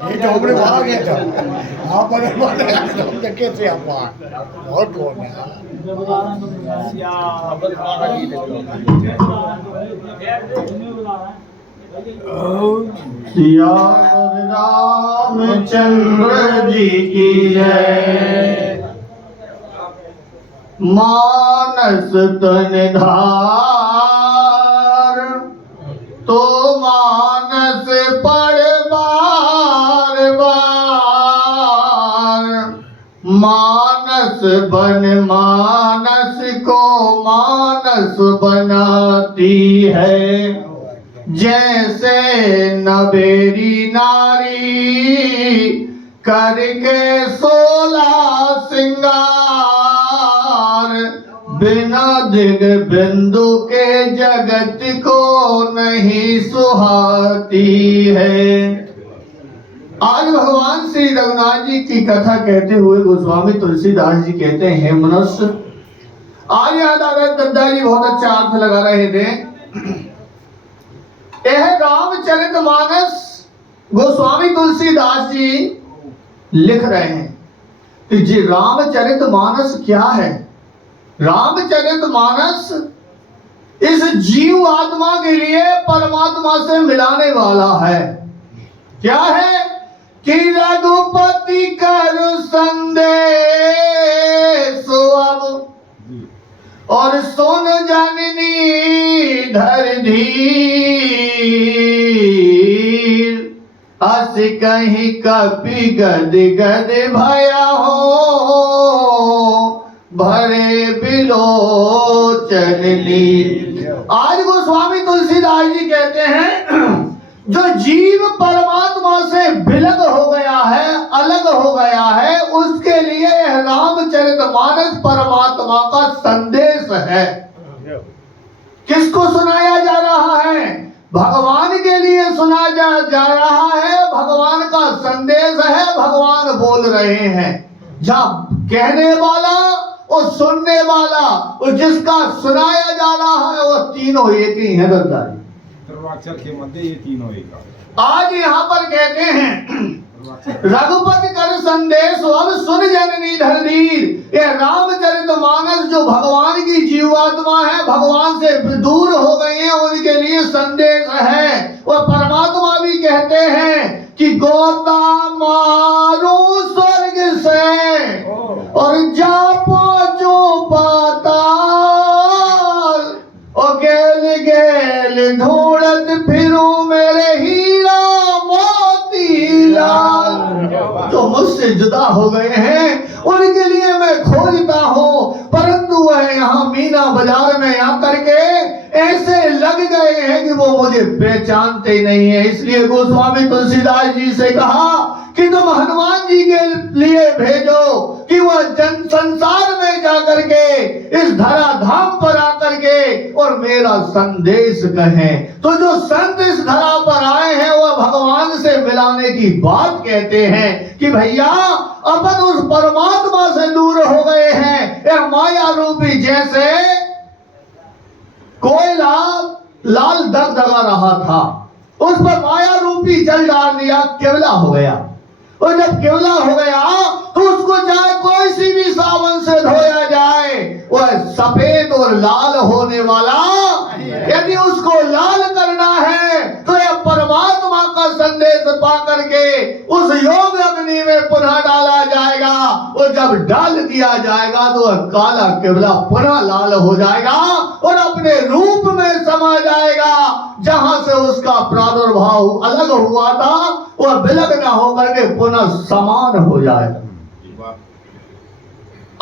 ये तो हमने वहां गया था आप हमने कैसे आप वहां और कौन है सिया रामचंद्र जी की जय। मानस तन धार तो मानस पढ़ बार बार। मानस बन मानस को मानस बनाती है। जैसे नबेरी नारी करके 16 सिंगार। बिना दिग बिंदु के जगत को नहीं सुहाती है। आज भगवान श्री रघुनाथ जी की कथा कहते हुए गोस्वामी तुलसीदास जी कहते हैं, मनुष्य आज यहाँ दादा दद्दा जी बहुत अच्छा अर्थ लगा रहे थे। यह रामचरितमानस गोस्वामी तुलसीदास जी लिख रहे हैं कि जी रामचरितमानस क्या है। रामचरितमानस इस जीव आत्मा के लिए परमात्मा से मिलाने वाला है। क्या है कि रघुपति कर संदेश अब और सुन जननी धर धीर। अस कहीं कपि गद गद भया हो भरे बिलोचन लीर। आज गोस्वामी तुलसीदास जी कहते हैं जो जीव परमात्मा से विलग हो गया है, अलग हो गया है, उसके लिए रामचरितमानस परमात्मा का संदेश है। किसको सुनाया जा रहा है? भगवान के लिए सुनाया जा रहा है। भगवान का संदेश है, भगवान बोल रहे हैं। जब कहने वाला और सुनने वाला और जिसका सुनाया जा रहा है वो तीनों एक ही है। दत्ताजी के मध्य ये तीनों एक। आज यहाँ पर कहते हैं रघुपति कर संदेश अब सुन जननी धरधीर। ये रामचरितमानस जो भगवान की जीवात्मा है, भगवान से दूर हो गए हैं, उनके लिए संदेश है। और परमात्मा भी कहते हैं कि गोता मारो स्वर्ग से और जा पहुंचो पाताल। और गेल गेल ढूंढत फिरूं मेरे हीरा मोती लाल। जो मुझसे जुदा हो गए हैं उनके लिए मैं खोजता हूँ, परंतु वह यहाँ मीना बाजार में आकर के ऐसे लग गए हैं कि वो मुझे पहचानते नहीं है। इसलिए गोस्वामी तुलसीदास जी से कहा कि तुम हनुमान जी के लिए भेजो कि वह जन संसार में जाकर के इस धरा धाम पर आकर के और मेरा संदेश कहें। तो जो संत इस धरा पर आए हैं वह भगवान से मिलाने की बात कहते हैं कि भैया अपन उस परमात्मा से दूर हो गए हैं। यह माया रूपी जैसे कोयला लाल दगदगा रहा था, उस पर माया रूपी जल डाल दिया, केवला हो गया। और जब केवला हो गया तो उसको चाहे कोई सी भी साबुन से धोया जाए वह सफेद और लाल होने वाला। यदि उसको लाल करना है तो यह परमात्मा का संदेश पा करके उस योग अग्नि में पुनः डाला जाएगा। और जब डाल दिया जाएगा तो वह काला केवला पुनः लाल हो जाएगा और अपने रूप में समा जाएगा। जहां से उसका प्रादुर्भाव अलग हुआ था वह विलग न होकर के पुनः समान हो जाएगा।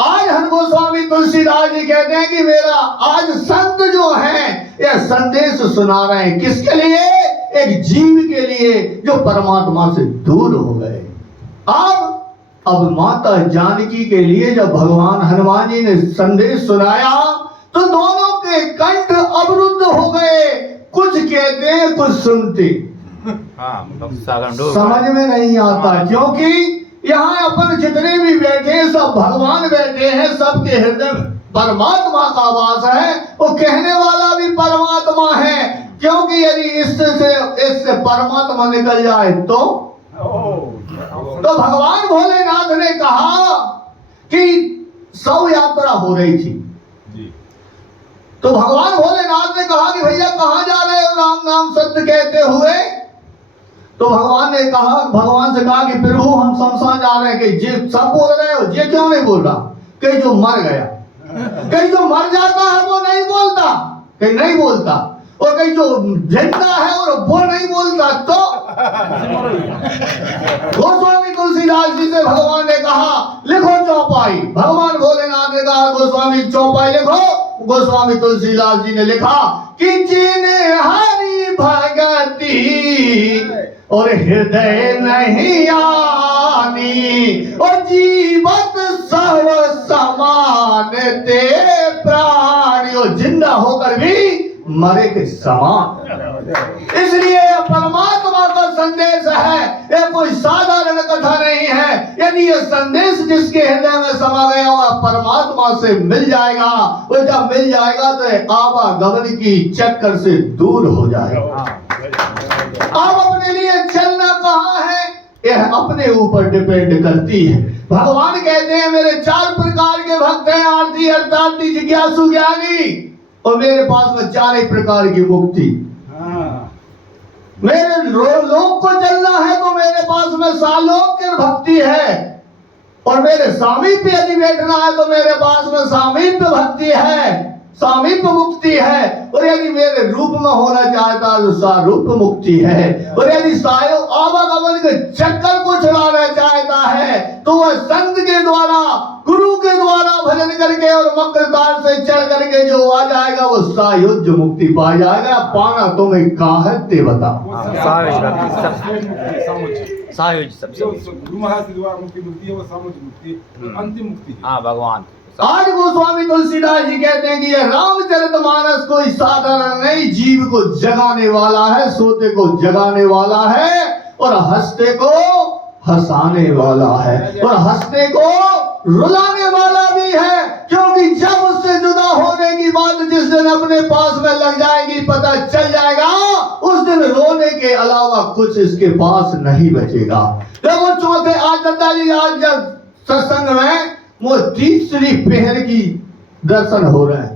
आज हम गोस्वामी तुलसीदास जी कहते हैं कि मेरा आज संत जो है यह संदेश सुना रहे हैं। किसके लिए? एक जीव के लिए जो परमात्मा से दूर हो गए। अब माता जानकी के लिए जब भगवान हनुमान जी ने संदेश सुनाया तो दोनों के कंठ अवरुद्ध हो गए। कुछ कहते हैं कुछ सुनते। समझ में नहीं आता, क्योंकि यहाँ अपन जितने भी बैठे हैं सब भगवान बैठे हैं, सबके हृदय में परमात्मा का वास है। वो कहने वाला भी परमात्मा है, क्योंकि यदि इससे परमात्मा निकल जाए तो तो भगवान भोलेनाथ ने कहा कि 100 यात्रा हो रही थी। जी। तो भगवान भोलेनाथ ने कहा कि भैया कहाँ जा रहे हो राम नाम सत्य कहते हुए? तो भगवान से कहा कि प्रभु हम शमशान जा रहे हैं। कि जे सब बोल रहे हो, ये क्यों नहीं बोल रहा? कहीं जो मर गया, कहीं जो मर जाता है वो नहीं बोलता, कहीं नहीं बोलता, और कहीं जो जिंदा है और वो नहीं बोलता। तो गोस्वामी तुलसीदास जी से भगवान ने कहा लिखो चौपाई। भगवान भोलेनाथ ने कहा गोस्वामी चौपाई लिखो। गोस्वामी तुलसीदास जी ने लिखा कि जिन्हें हरि भगति और हृदय नहीं आनी, और जीवत सर्व समान ते प्राणी, और जिंदा होकर भी मरे के समान। इसलिए यह परमात्मा का संदेश है, यह कोई साधारण कथा नहीं है। यदि यह संदेश जिसके हृदय में समा गया वह परमात्मा से मिल जाएगा, और जब मिल जाएगा तो आवागमन की चक्कर से दूर हो जाएगा। अब अपने लिए चलना कहाँ है, यह अपने ऊपर डिपेंड करती है। भगवान कहते हैं मेरे 4 प्रकार के भक्त हैं, आरती अर्थार्थी जिज्ञासु ज्ञानी, और मेरे पास में 4 ही प्रकार की मुक्ति। मेरे लोक को चलना है तो मेरे पास में सालोक की भक्ति है, और मेरे सामीप्य यदि बैठना है तो मेरे पास में सामीप्य भक्ति है, सामीप्य मुक्ति है। और यदि मेरे रूप में होना चाहता है तो सारूप मुक्ति है। और यदि आवागमन के चक्कर को छुड़ाना चाहता है तो वह संत के द्वारा, गुरु के द्वारा भजन करके और मक्रतार से चढ़ करके जो आ जाएगा वो सायुज्य मुक्ति पा जाएगा। पाना तुम्हें कहते बताओ। सायुज्य सबसे गुरु महाराज के द्वारा मुक्ति मिलती है, वो सामुज मुक्ति, अंतिम मुक्ति है। हाँ भगवान। आज गोस्वामी तुलसीदास जी कहते हैं कि यह रामचरितमानस कोई साधारण नहीं, जीव को जगाने वाला है, सोते को जगाने वाला है, और हंसते को हंसाने वाला है, और हंसते को रुलाने वाला भी है। क्योंकि जब उससे जुदा होने की बात जिस दिन अपने पास में लग जाएगी, पता चल जाएगा उस दिन रोने के अलावा कुछ इसके पास नहीं बचेगा। देखो चौथे आज दत्ता जी आज जब सत्संग में वो तीसरी पहर की दर्शन हो रहे हैं,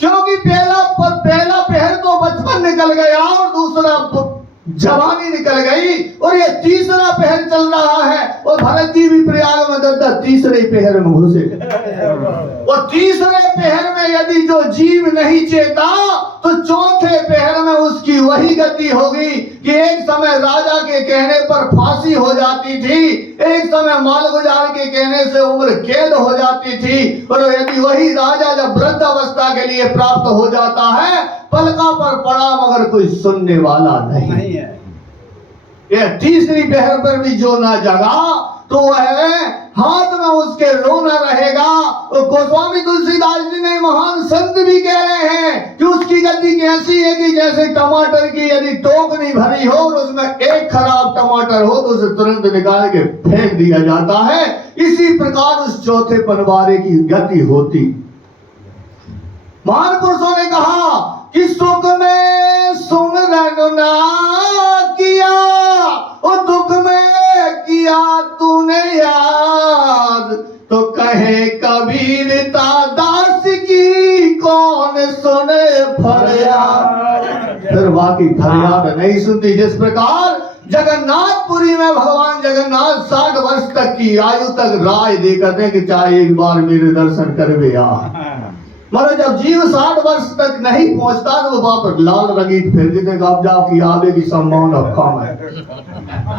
क्योंकि पहला पहर तो बचपन निकल गया और दूसरा जवानी निकल गई, और ये तीसरा पहर चल रहा है। और भरत जी भी प्रयाग में दत्ता तीसरे पहर में घुसे। और तीसरे पहर में यदि जो जीव नहीं चेता तो चौथे पहर में उसकी वही गति होगी कि एक समय राजा के कहने पर फांसी हो जाती थी, एक समय मालगुजार के कहने से उम्र कैद हो जाती थी। और यदि वही राजा जब वृद्धावस्था के लिए प्राप्त हो जाता है, पलका पर पड़ा मगर कोई सुनने वाला नहीं है। यह तीसरी पहर पर भी जो ना जगा तो वह हाथ में उसके रोना रहेगा। और गोस्वामी तुलसीदास जी ने महान संत भी कह रहे हैं कि उसकी गति कैसी है कि जैसे टमाटर की यदि टोकरी भरी हो और उसमें एक खराब टमाटर हो तो उसे तुरंत निकाल के फेंक दिया जाता है, इसी प्रकार उस चौथे पनवारे की गति होती। महान पुरुषों ने कहा कि सुख में सुमरन ना किया और दुख में किया तूने याद, तो कहे कबीर दास की कौन सुने फरियाद। फिर बाकी फरियाद नहीं सुनती। जिस प्रकार जगन्नाथपुरी में भगवान जगन्नाथ 60 वर्ष तक की आयु तक राय दे करते हैं कि चाहे एक बार मेरे दर्शन करवे यार, मगर जब जीव 60 वर्ष तक नहीं पहुंचता तो वो वहां पर लाल रंगीट फेर देते हैं। आप जाओ कि आगे की संभावना कम है।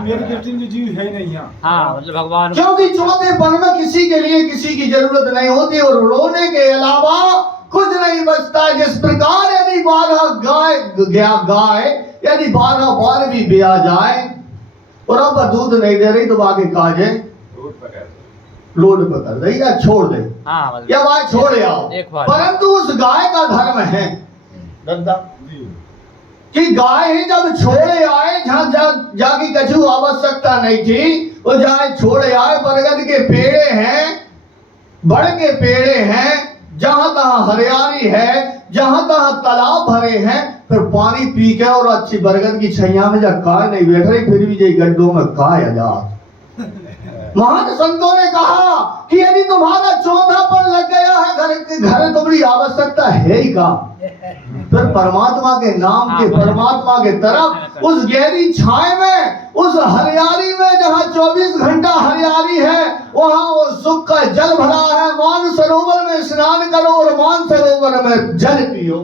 मेरी दृष्टि में जीव है नहीं यहाँ। हाँ मतलब भगवान, क्योंकि चौथे पन में किसी के लिए किसी की जरूरत नहीं होती और रोने के अलावा कुछ नहीं बचता। जिस प्रकार यदि 12 गाय यदि 12 बार भी ब्याह जाए और अब दूध नहीं दे रही तो बाकी काजे लोड पकड़ दे या छोड़ दे, हाँ मतलब या वहां छोड़ आओ। परंतु उस गाय का धर्म है कि गाय ही जब छोड़े आए जहां जाकी कछु आवश्यकता नहीं थी वो जाए छोड़े आए। बरगद के पेड़े हैं, बड़ के पेड़े हैं, जहां तहां हरियाली है, जहां तहां तालाब भरे हैं, फिर पानी पी के और अच्छी बरगद की छैया में जब काय नहीं बैठ रही, फिर भी जे गड्ढों में काय आजाद। महान संतों ने कहा कि यदि तुम्हारा चौथापन लग गया है, घर तुम्हारी आवश्यकता है ही का, फिर परमात्मा के नाम के, परमात्मा के तरफ, उस गहरी छाए में, उस हरियाली में जहाँ 24 घंटा हरियाली है, वहाँ वो सुख का जल भरा है। मान सरोवर में स्नान करो और मान सरोवर में जल पियो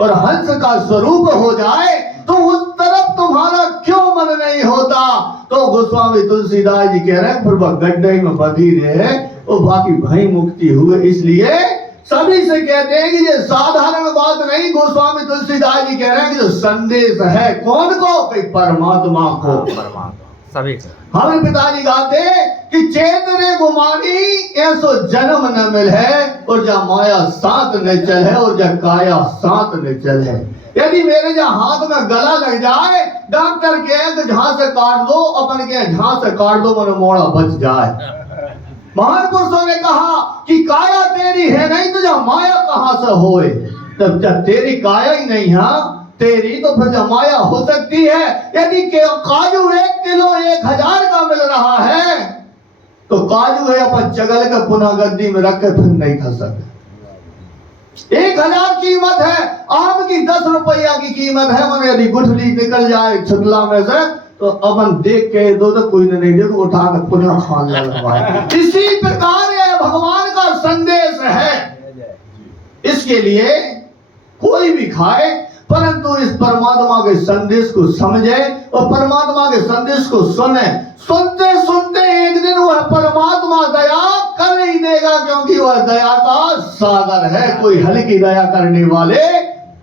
और हंस का स्वरूप हो जाए, तो उस तरफ तुम्हारा क्यों मन नहीं होता? तो गोस्वामी तुलसीदास जी कह रहे हैं, फिर वह गड्ढे में बंधी रहे और बाकी भई मुक्ति हुए। इसलिए सभी से कहते हैं कि ये साधारण बात नहीं, गोस्वामी तुलसीदास जी कह रहे हैं कि जो संदेश है कौन को? कि परमात्मा को, परमात्मा सभी को। हमारे पिताजी गाते कि चेतने गुमानी ऐसो जन्म न मिल है, और जा माया साथ न चल है, और जा काया साथ न चल है। यदि मेरे जहाँ हाथ में गला लग जाए, डॉक्टर कहे कि झां से काट दो, अपन के झां से काट दो, मन मोड़ा बच जाए। महान पुरुषों ने कहा कि काया तेरी है नहीं तो जब माया कहां से होए? तब जब तेरी काया ही नहीं है तेरी, तो फिर जब माया हो सकती है? यदि काजू 1 किलो 1000 का मिल रहा है, तो काजू है अपन चगल के पुनः गद्दी में रख के फिर नहीं खा सकते। 1000 कीमत है, आम की 10 रुपया की कीमत है। मैंने यदि गुठली निकल जाए छुटला में से, तो अपन देख के दो तो कोई नहीं देखो, उठा कर पुनः खान लगा। इसी प्रकार ये भगवान का संदेश है। इसके लिए कोई भी खाए, परंतु इस परमात्मा के संदेश को समझे और परमात्मा के संदेश को सुने। सुनते सुनते एक दिन वह परमात्मा दया कर ही देगा, क्योंकि वह दया का सागर है, कोई हल्की दया करने वाले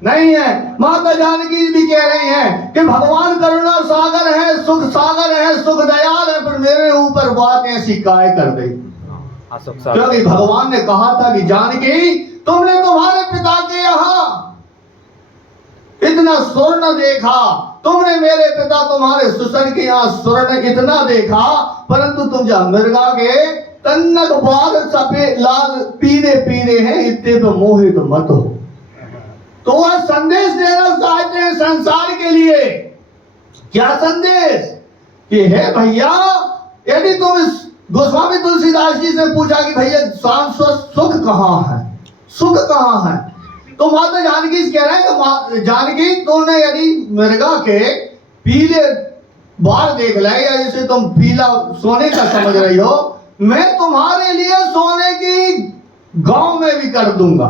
नहीं है। माता जानकी भी कह रही हैं कि भगवान करुणा सागर है, सुख सागर है, सुख दयाल है, पर मेरे ऊपर बात ऐसी काय कर दी? क्योंकि भगवान ने कहा था कि जानकी, तुमने तुम्हारे पिता के यहाँ इतना स्वर्ण देखा, तुमने मेरे पिता तुम्हारे ससुर के यहाँ स्वर्ण इतना देखा, परंतु तुम जब मृगा के तन्नक बाल सफेद लाल पीले पीले हैं, इतने तो मोहित मत हो। तो वह संदेश देना चाहते हैं संसार के लिए। क्या संदेश? कि है भैया, यदि तुम इस गोस्वामी तुलसीदास जी से पूछा कि भैया शाश्वत सुख कहाँ है, सुख कहाँ है, तो माता जानकी कह रहे हैं कि जानकी, तुमने यदि मृगा के पीले बाल देख लिया, या जैसे तुम पीला सोने का समझ रही हो, मैं तुम्हारे लिए सोने की गांव में भी कर दूंगा,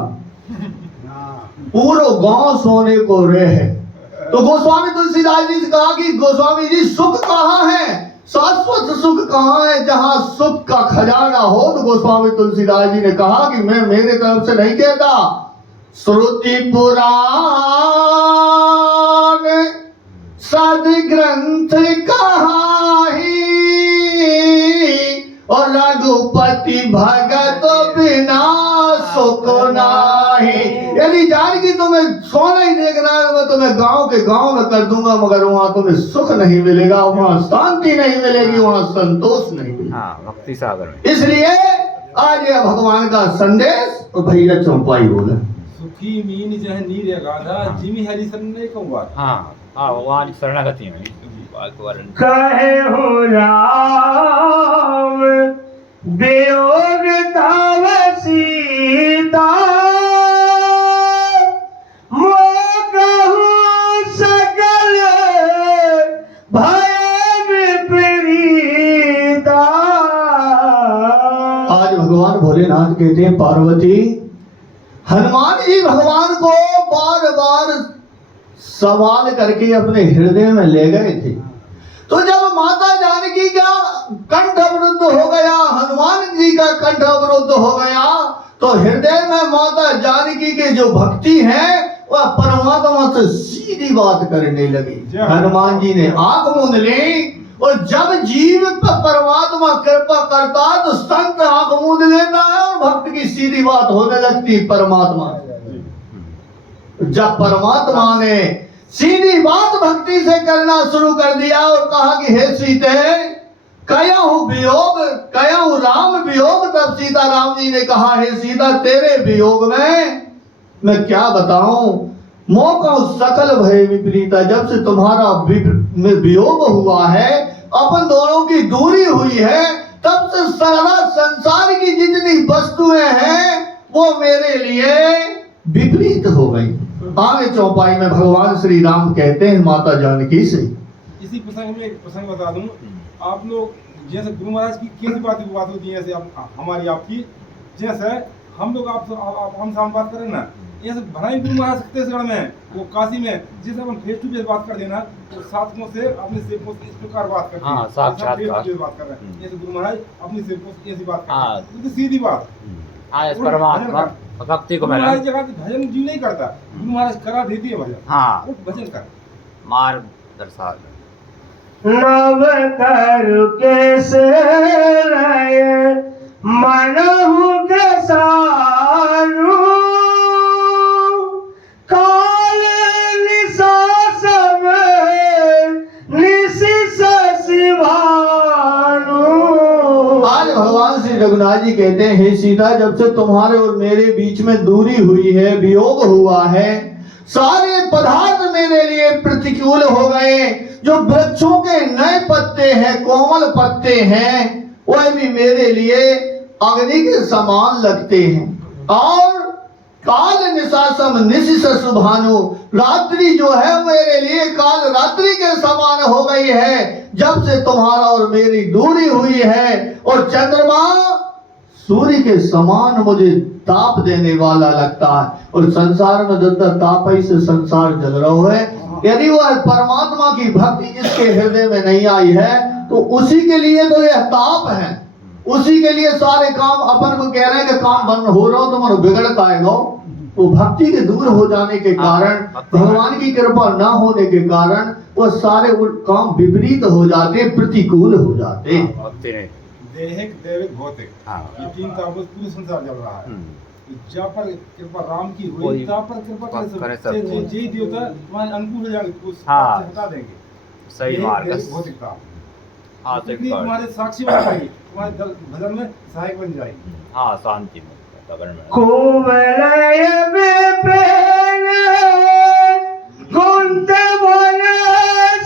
पूरा गांव सोने को रहे। तो गोस्वामी तुलसीदास जी से कहा कि गोस्वामी जी, सुख कहाँ है, शाश्वत सुख कहाँ है, जहां सुख का खजाना हो? तो गोस्वामी तुलसीदास जी ने कहा कि मैं मेरे तरफ से नहीं कहता, श्रुति पुराण सद ग्रंथ कहाही, और रघुपति भगत बिना सुख नाही। यदि जानकी तुम्हें सोना ही देखना है, मैं तुम्हें गांव के गांव में कर दूंगा, मगर वहां तुम्हें सुख नहीं मिलेगा, वहां शांति नहीं मिलेगी, वहां संतोष नहीं मिलेगा। भक्ति सागर। इसलिए आज यह भगवान का संदेश। और भैया चौपाई बोले, सुखी मीन जह नीर गाधा, जिमी हरिशन ने कहवा। हाँ भगवान शरणागति में कहे हो राम वियोग तव सीता, मोकहु सकल भय विपरीता। आज भगवान भोलेनाथ कहते हैं, पार्वती, हनुमान जी भगवान को बार बार सवाल करके अपने हृदय में ले गए थे। तो जब माता जानकी का कंठ अवरुद्ध हो गया, हनुमान जी का कंठ अवरुद्ध हो गया, तो हृदय में माता जानकी के जो भक्ति है वह परमात्मा से सीधी बात करने लगी। हनुमान जी ने आंख मूंद ली, और जब जीव पर परमात्मा कृपा करता है तो संत आंख मूंद लेता है और भक्त की सीधी बात होने लगती है परमात्मा। जब परमात्मा ने सीधी बात भक्ति से करना शुरू कर दिया और कहा कि हे सीते, कया हूं वियोग, कया हूं राम वियोग तब सीताराम जी ने कहा, हे सीता तेरे वियोग में मैं क्या बताऊं, मौका सकल भय विपरीता। जब से तुम्हारा वियोग हुआ है, अपन दोनों की दूरी हुई है, तब से सारा संसार की जितनी वस्तुएं हैं वो मेरे लिए विपरीत हो गई। आगे चौपाई में भगवान श्री राम कहते हैं माता जानकी से, इसी प्रसंग में एक प्रसंग बता दूं, आप लोग जैसे गुरु महाराज की कैसी बात होती है, जैसे हमारी आपकी, जैसे हम लोग हम साम बात करें ना, ऐसे भलाई गुरु महाराज छत्तीसगढ़ में, वो काशी में, जैसे अपन फेस टू फेस बात कर देना तो साथियों से अपने सेवकों से इस प्रकार बात करते हैं। साक्षात फेस टू फेस बात कर रहे हैं, जैसे गुरु महाराज अपनी सेवकों से ऐसी बात करते हैं, तो सीधी बात। परमात्मा भक्ति को महाराज जगह भजन जी नहीं करता, गुरु महाराज करा देती है भजन। हाँ, वो भजन कर मार्ग दर्शा नव तरु कैसे रहे मनहु के सानु, काल निसास में निशिष शिवानु। आज भगवान श्री रघुनाथ जी कहते हैं, हे सीता जब से तुम्हारे और मेरे बीच में दूरी हुई है, वियोग हुआ है, सारे पदार्थ मेरे लिए प्रतिकूल हो गए। जो वृक्षों के नए पत्ते हैं, कोमल पत्ते हैं, वह भी मेरे लिए अग्नि के समान लगते हैं। और काल निशासम निशिष शुभानु, रात्रि जो है मेरे लिए काल रात्रि के समान हो गई है जब से तुम्हारा और मेरी दूरी हुई है। और चंद्रमा सूर्य के समान मुझे ताप देने वाला लगता है। और संसार में जब तक ताप ही से संसार जल रहा है, यदि वह परमात्मा की भक्ति जिसके हृदय में नहीं आई है तो उसी के लिए तो यह ताप है, उसी के लिए सारे काम अपन को कह रहे हैं कि काम बंद हो रहा हो तो मन बिगड़ पाएगा। वो भक्ति के दूर हो जाने के कारण, भगवान की कृपा ना होने के कारण वो सारे काम विपरीत हो जाते, प्रतिकूल हो जाते। भक्ति नहीं, देहिक दैविक भौतिक, हाँ। ये तीन ताकत पूरे संसार चल रहा है। जहाँ पर कृपा राम की हुई, तहाँ पर कृपा करे सब जय देवता तुम्हारे अनुकूल हो जाएंगे, हाँ, हटा देंगे सही मार्ग भौतिकता। हाँ, तुम्हारे साक्षी बन जाएगी, तुम्हारे भजन में सहायक बन जाएगी। हाँ, शांति में खूब लय में पेने गुंत बने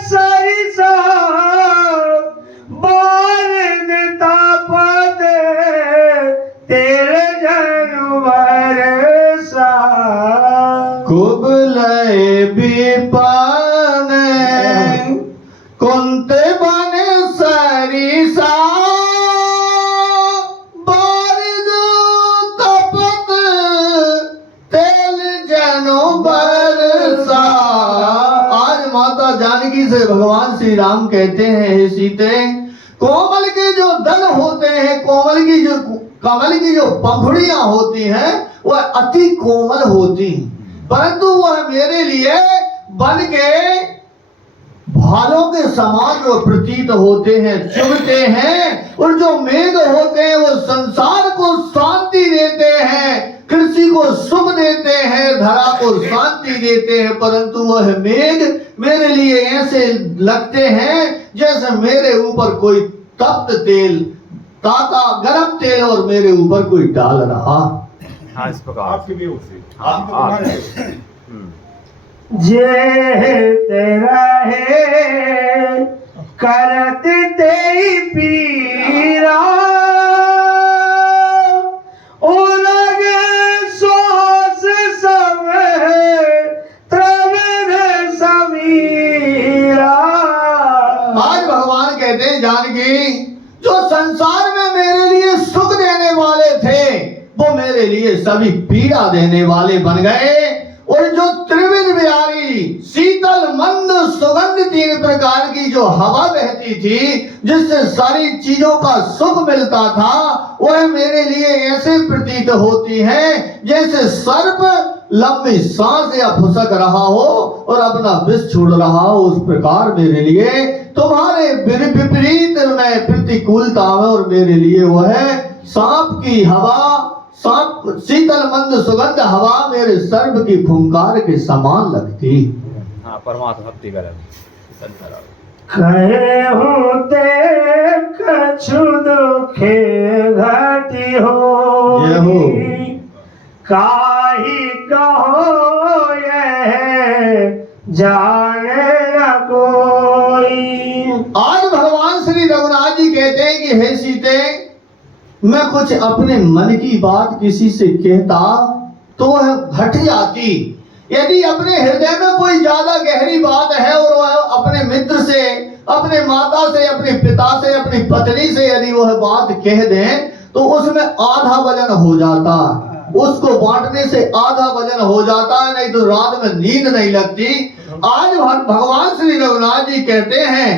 सरिसा, बारिद तापते तेरे जनु बरसा। खूब लय विपाने कुंत बने सरिसा, जानकी से भगवान श्री राम कहते हैं, हे सीते कोमल के जो दल होते हैं, कमल की जो पंखुड़ियां होती हैं वह अति कोमल होती हैं, परंतु वह मेरे लिए बन के भालों के समान वो प्रतीत होते हैं, चुभते हैं। और जो मेघ होते हैं वो संसार को शांति देते हैं, कृषि को सुख देते हैं, धरा को शांति देते हैं, परंतु वह मेघ मेरे लिए ऐसे लगते हैं जैसे मेरे ऊपर कोई तप्त तेल, ताता गरम तेल और मेरे ऊपर कोई डाल रहा। हाँ, इस प्रकार आपके भी उसे जे तेरा है करत तेरी पीरा, उलग श्वास समय त्रवण समीरा। आज भगवान कहते हैं, जानकी जो संसार में मेरे लिए सुख देने वाले थे वो मेरे लिए सभी पीड़ा देने वाले बन गए। और जो त्रिविध बिहारी शीतल मंद सुगंध तीन प्रकार की जो हवा बहती थी जिससे सारी चीजों का सुख मिलता था, वह मेरे लिए ऐसे प्रतीत होती है जैसे सर्प लंबी सांस या फुसक रहा हो और अपना विष छोड़ रहा हो। उस प्रकार मेरे लिए तुम्हारे विपरीत में प्रतिकूलता है और मेरे लिए वो है सांप की हवा, सांप शीतल मंद सुगंध हवा मेरे सर्प की फुंकार के समान लगती। हाँ, परमात्मा भक्ति करें कहे हूँ ते कछु दुखे घाटी हो, काही कहो यह जाने न कोई। आज भगवान श्री रघुनाथ जी कहते हैं कि हे सीते, मैं कुछ अपने मन की बात किसी से कहता तो वह घट जाती। यदि अपने हृदय में कोई ज्यादा गहरी बात है और वह अपने मित्र से, अपने माता से, अपने पिता से, अपनी पत्नी से यदि वह बात कह दें तो उसमें आधा वजन हो जाता है, उसको बांटने से आधा वजन हो जाता है, नहीं तो रात में नींद नहीं लगती। आज भगवान श्री रघुनाथ जी कहते हैं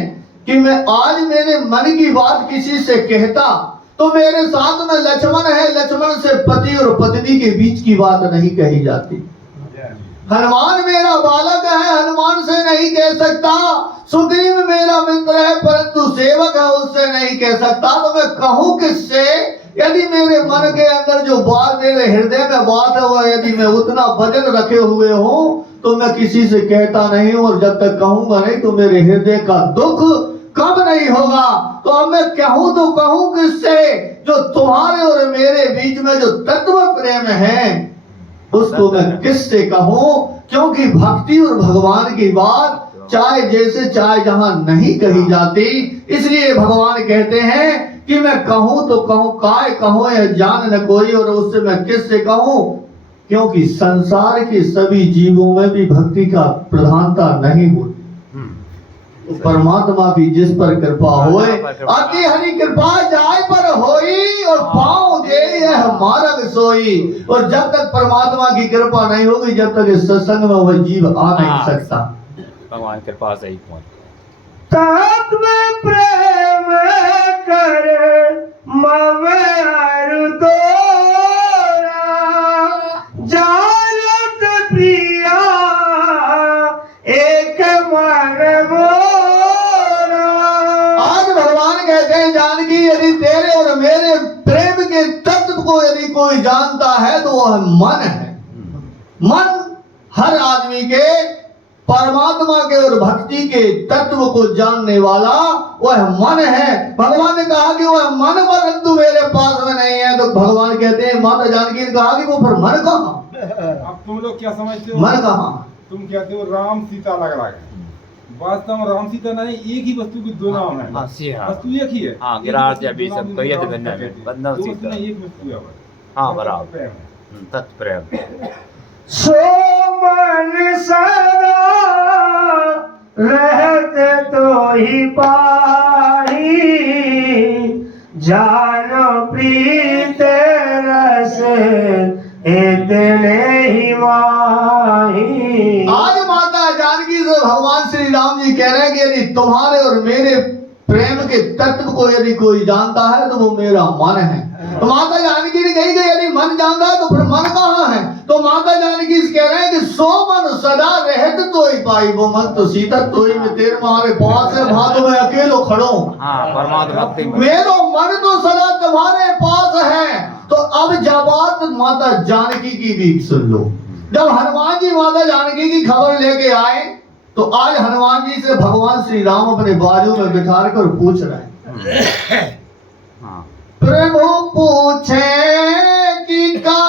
कि मैं आज मेरे मन की बात किसी से कहता तो मेरे साथ में लक्ष्मण है, लक्ष्मण से पति और पत्नी के बीच की बात नहीं कही जाती। हनुमान मेरा बालक है, हनुमान से नहीं कह सकता। सुग्रीव मेरा मित्र है परंतु सेवक है, उससे नहीं कह सकता। तो मैं कहूं किससे? यदि मेरे मन के अंदर जो बात, मेरे हृदय में बात है, वह यदि मैं उतना वजन रखे हुए हूं तो मैं किसी से कहता नहीं हूं, और जब तक कहूंगा नहीं तो मेरे हृदय का दुख कम नहीं होगा। तो अब मैं कहूं तो कहूं किससे? जो तुम्हारे और मेरे बीच में जो तत्व प्रेम है उसको मैं किससे कहूं? क्योंकि भक्ति और भगवान की बात चाहे जैसे चाहे जहां नहीं कही जाती। इसलिए भगवान कहते हैं कि मैं कहूं तो कहूं, काय कहूं यह जान न कोई, और उससे मैं किससे कहूं? क्योंकि संसार के सभी जीवों में भी भक्ति का प्रधानता नहीं होती। तो परमात्मा की जिस पर कृपा होए, अति हरि कृपा जाय पर होई, और पाँव दे यह मार्ग सोई। और जब तक परमात्मा की कृपा नहीं होगी, जब तक इस सत्संग में वह जीव आ नहीं सकता। भगवान कृपा से ही पहुंच। तत्व प्रेम कर मवर तोरा, जानत प्रिया एक मन मोरा। आज भगवान कहते हैं जानकी, यदि तेरे और मेरे प्रेम के तत्व को यदि कोई जानता है तो वह मन है। मन हर आदमी के परमात्मा के और भक्ति के तत्व को जानने वाला वह मन है। भगवान ने कहा कि वह मन परंतु मेरे पास में नहीं है। तो भगवान कहते हैं, माता जानकी ने कहा कि वो फिर मन कहाँ? अब तुम लोग क्या समझते हो? मन कहाँ? तुम कहते हो राम सीता लग रहा है। वास्तव में राम सीता नहीं, एक ही वस्तु के दो नाम है। वस्तु एक ही है। हाँ, गिराज या बीज सब कहिए थे बंधन सीता। एक वस्तु है। हाँ, बराबर। तत्प्रेम। सो मन सदा रहते तो ही पाही, जानो प्रीत रस इतने ही माही। आज माता जानकी से भगवान श्री राम जी कह रहे हैं कि यदि तुम्हारे और मेरे प्रेम के तत्व को यदि कोई जानता है तो वो मेरा मन है। तो माता जानकी ने कही कि यदि मन जानता है तो फिर मन कहाँ है? तो माता जानकी कह रहे हैं कि सो मन सदा रहत तो ही पाई, वो मन तो सीता तो ही में तेरे तुम्हारे पास है, भादो में अकेलो खड़ो। हाँ, परमात्मा भक्ति में मेरो मन तो सदा तुम्हारे पास है। तो अब जबात माता जानकी की भी सुन लो। जब हनुमान जी माता जानकी की खबर लेके आए तो आज हनुमान जी से भगवान श्री राम अपने बाजू में बिठा कर पूछ रहे हैं। हाँ। प्रभु पूछे कि का